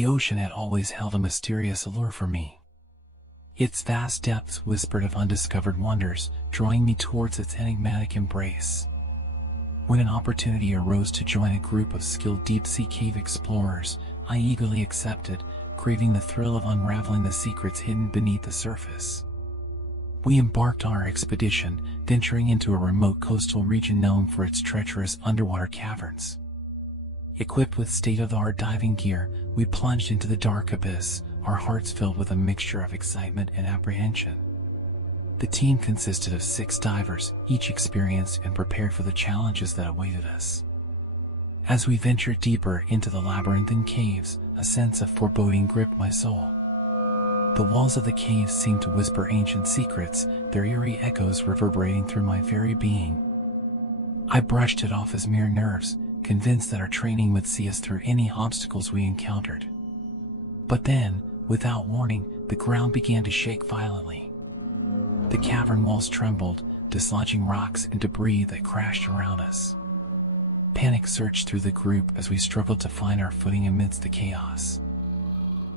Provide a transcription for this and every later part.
The ocean had always held a mysterious allure for me. Its vast depths whispered of undiscovered wonders, drawing me towards its enigmatic embrace. When an opportunity arose to join a group of skilled deep-sea cave explorers, I eagerly accepted, craving the thrill of unraveling the secrets hidden beneath the surface. We embarked on our expedition, venturing into a remote coastal region known for its treacherous underwater caverns. Equipped with state-of-the-art diving gear, we plunged into the dark abyss, our hearts filled with a mixture of excitement and apprehension. The team consisted of 6 divers, each experienced and prepared for the challenges that awaited us. As we ventured deeper into the labyrinthine caves, a sense of foreboding gripped my soul. The walls of the caves seemed to whisper ancient secrets, their eerie echoes reverberating through my very being. I brushed it off as mere nerves, convinced that our training would see us through any obstacles we encountered. But then, without warning, the ground began to shake violently. The cavern walls trembled, dislodging rocks and debris that crashed around us. Panic surged through the group as we struggled to find our footing amidst the chaos.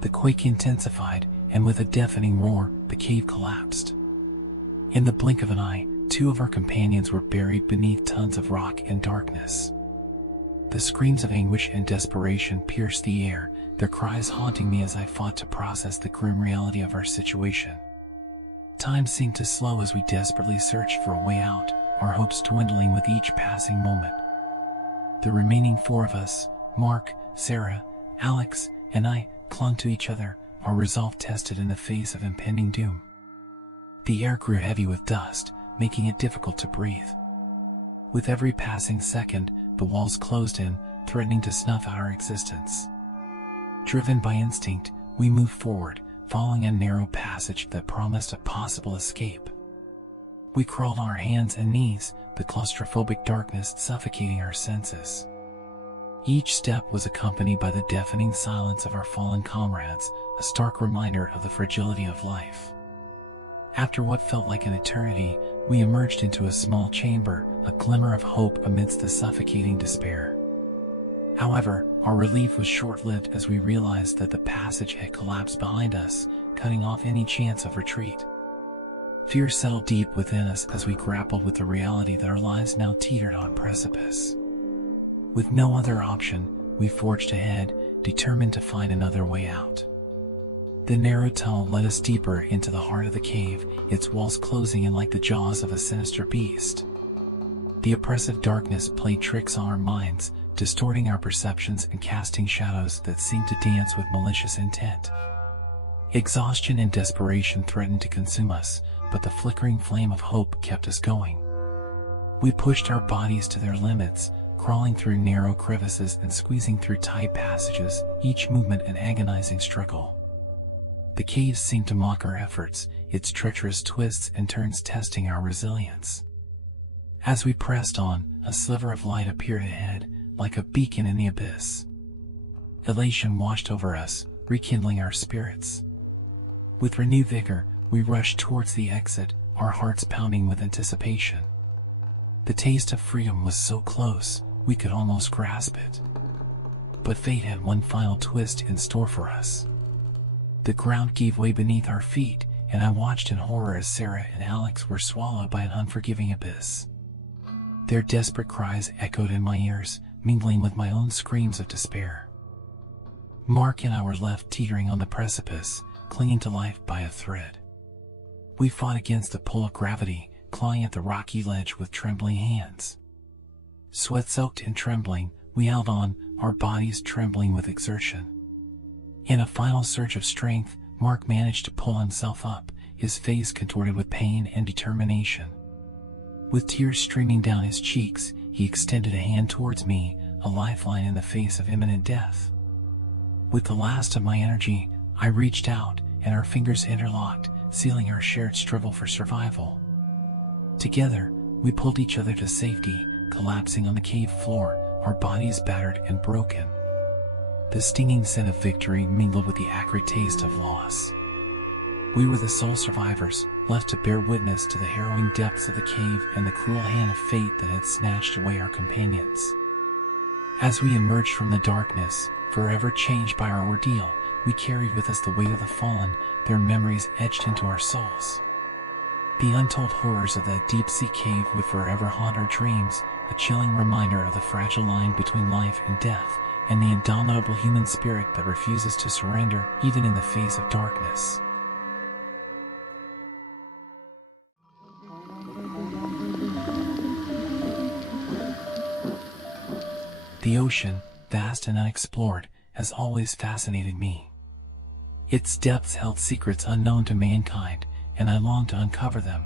The quake intensified, and with a deafening roar, the cave collapsed. In the blink of an eye, 2 of our companions were buried beneath tons of rock and darkness. The screams of anguish and desperation pierced the air, their cries haunting me as I fought to process the grim reality of our situation. Time seemed to slow as we desperately searched for a way out, our hopes dwindling with each passing moment. The remaining 4 of us, Mark, Sarah, Alex, and I, clung to each other, our resolve tested in the face of impending doom. The air grew heavy with dust, making it difficult to breathe. With every passing second, the walls closed in, threatening to snuff out our existence. Driven by instinct, we moved forward, following a narrow passage that promised a possible escape. We crawled on our hands and knees, the claustrophobic darkness suffocating our senses. Each step was accompanied by the deafening silence of our fallen comrades, a stark reminder of the fragility of life. After what felt like an eternity, we emerged into a small chamber, a glimmer of hope amidst the suffocating despair. However, our relief was short-lived as we realized that the passage had collapsed behind us, cutting off any chance of retreat. Fear settled deep within us as we grappled with the reality that our lives now teetered on a precipice. With no other option, we forged ahead, determined to find another way out. The narrow tunnel led us deeper into the heart of the cave, its walls closing in like the jaws of a sinister beast. The oppressive darkness played tricks on our minds, distorting our perceptions and casting shadows that seemed to dance with malicious intent. Exhaustion and desperation threatened to consume us, but the flickering flame of hope kept us going. We pushed our bodies to their limits, crawling through narrow crevices and squeezing through tight passages, each movement an agonizing struggle. The caves seemed to mock our efforts, its treacherous twists and turns testing our resilience. As we pressed on, a sliver of light appeared ahead, like a beacon in the abyss. Elation washed over us, rekindling our spirits. With renewed vigor, we rushed towards the exit, our hearts pounding with anticipation. The taste of freedom was so close, we could almost grasp it. But fate had one final twist in store for us. The ground gave way beneath our feet, and I watched in horror as Sarah and Alex were swallowed by an unforgiving abyss. Their desperate cries echoed in my ears, mingling with my own screams of despair. Mark and I were left teetering on the precipice, clinging to life by a thread. We fought against the pull of gravity, clawing at the rocky ledge with trembling hands. Sweat-soaked and trembling, we held on, our bodies trembling with exertion. In a final surge of strength, Mark managed to pull himself up, his face contorted with pain and determination. With tears streaming down his cheeks, he extended a hand towards me, a lifeline in the face of imminent death. With the last of my energy, I reached out, and our fingers interlocked, sealing our shared struggle for survival. Together, we pulled each other to safety, collapsing on the cave floor, our bodies battered and broken. The stinging scent of victory mingled with the acrid taste of loss. We were the sole survivors, left to bear witness to the harrowing depths of the cave and the cruel hand of fate that had snatched away our companions. As we emerged from the darkness, Forever changed by our ordeal, we carried with us the weight of the fallen, their memories etched into our souls. The untold horrors of that deep-sea cave would forever haunt our dreams, a chilling reminder of the fragile line between life and death, and the indomitable human spirit that refuses to surrender even in the face of darkness. The ocean, vast and unexplored, has always fascinated me. Its depths held secrets unknown to mankind, and I longed to uncover them.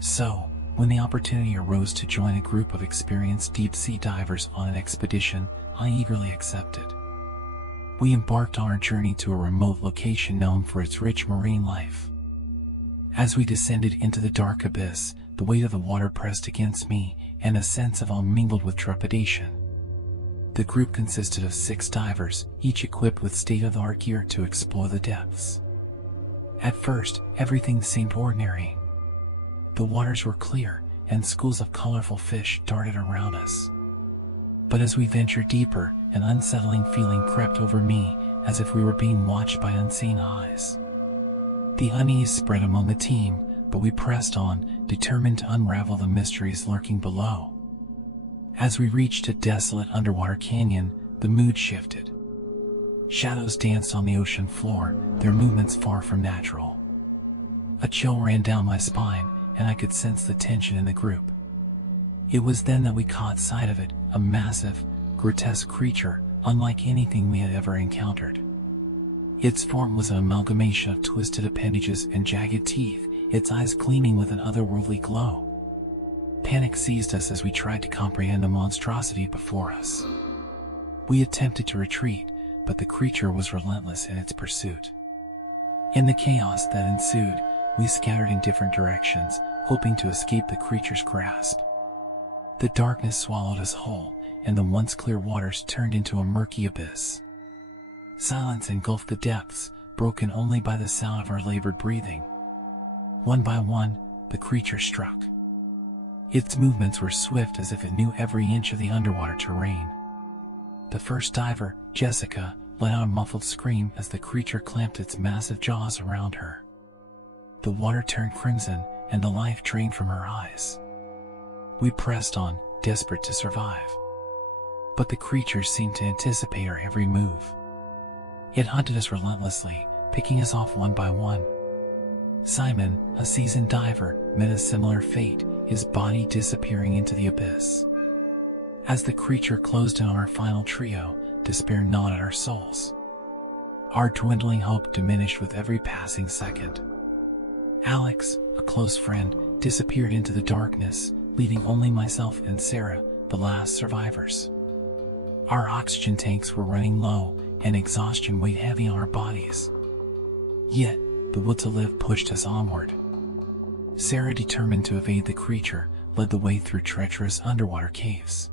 So, when the opportunity arose to join a group of experienced deep-sea divers on an expedition, I eagerly accepted. We embarked on our journey to a remote location known for its rich marine life. As we descended into the dark abyss, the weight of the water pressed against me, and a sense of awe mingled with trepidation. The group consisted of 6 divers, each equipped with state-of-the-art gear to explore the depths. At first, everything seemed ordinary. The waters were clear, and schools of colorful fish darted around us. But as we ventured deeper, an unsettling feeling crept over me, as if we were being watched by unseen eyes. The unease spread among the team, but we pressed on, determined to unravel the mysteries lurking below. As we reached a desolate underwater canyon, the mood shifted. Shadows danced on the ocean floor, their movements far from natural. A chill ran down my spine, and I could sense the tension in the group. It was then that we caught sight of it, a massive, grotesque creature, unlike anything we had ever encountered. Its form was an amalgamation of twisted appendages and jagged teeth, its eyes gleaming with an otherworldly glow. Panic seized us as we tried to comprehend the monstrosity before us. We attempted to retreat, but the creature was relentless in its pursuit. In the chaos that ensued, we scattered in different directions, hoping to escape the creature's grasp. The darkness swallowed us whole, and the once clear waters turned into a murky abyss. Silence engulfed the depths, broken only by the sound of our labored breathing. One by one, the creature struck. Its movements were swift, as if it knew every inch of the underwater terrain. The first diver, Jessica, let out a muffled scream as the creature clamped its massive jaws around her. The water turned crimson, and the life drained from her eyes. We pressed on, desperate to survive. But the creature seemed to anticipate our every move. It hunted us relentlessly, picking us off one by one. Simon, a seasoned diver, met a similar fate, his body disappearing into the abyss. As the creature closed in on our final trio, despair gnawed at our souls. Our dwindling hope diminished with every passing second. Alex, a close friend, disappeared into the darkness, leaving only myself and Sarah, the last survivors. Our oxygen tanks were running low, and exhaustion weighed heavy on our bodies. Yet, the will to live pushed us onward. Sarah, determined to evade the creature, led the way through treacherous underwater caves.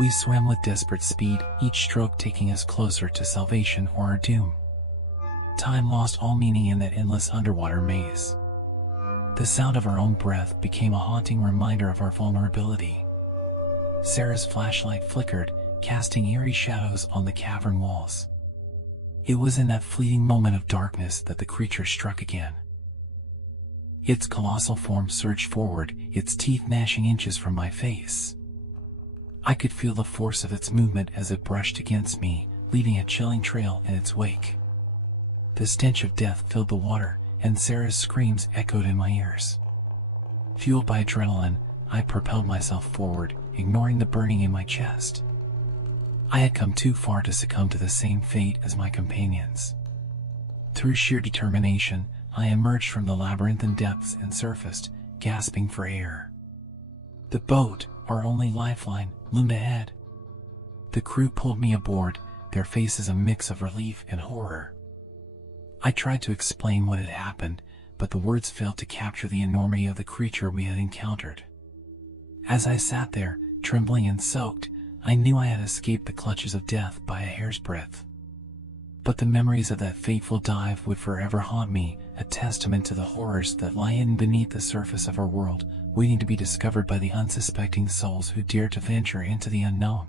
We swam with desperate speed, each stroke taking us closer to salvation or our doom. Time lost all meaning in that endless underwater maze. The sound of our own breath became a haunting reminder of our vulnerability. Sarah's flashlight flickered, casting eerie shadows on the cavern walls. It was in that fleeting moment of darkness that the creature struck again. Its colossal form surged forward, its teeth gnashing inches from my face. I could feel the force of its movement as it brushed against me, leaving a chilling trail in its wake. The stench of death filled the water, and Sarah's screams echoed in my ears. Fueled by adrenaline, I propelled myself forward, ignoring the burning in my chest. I had come too far to succumb to the same fate as my companions. Through sheer determination, I emerged from the labyrinthine depths and surfaced, gasping for air. The boat, our only lifeline, loomed ahead. The crew pulled me aboard, their faces a mix of relief and horror. I tried to explain what had happened, but the words failed to capture the enormity of the creature we had encountered. As I sat there, trembling and soaked, I knew I had escaped the clutches of death by a hair's breadth. But the memories of that fateful dive would forever haunt me, a testament to the horrors that lie hidden beneath the surface of our world, waiting to be discovered by the unsuspecting souls who dare to venture into the unknown.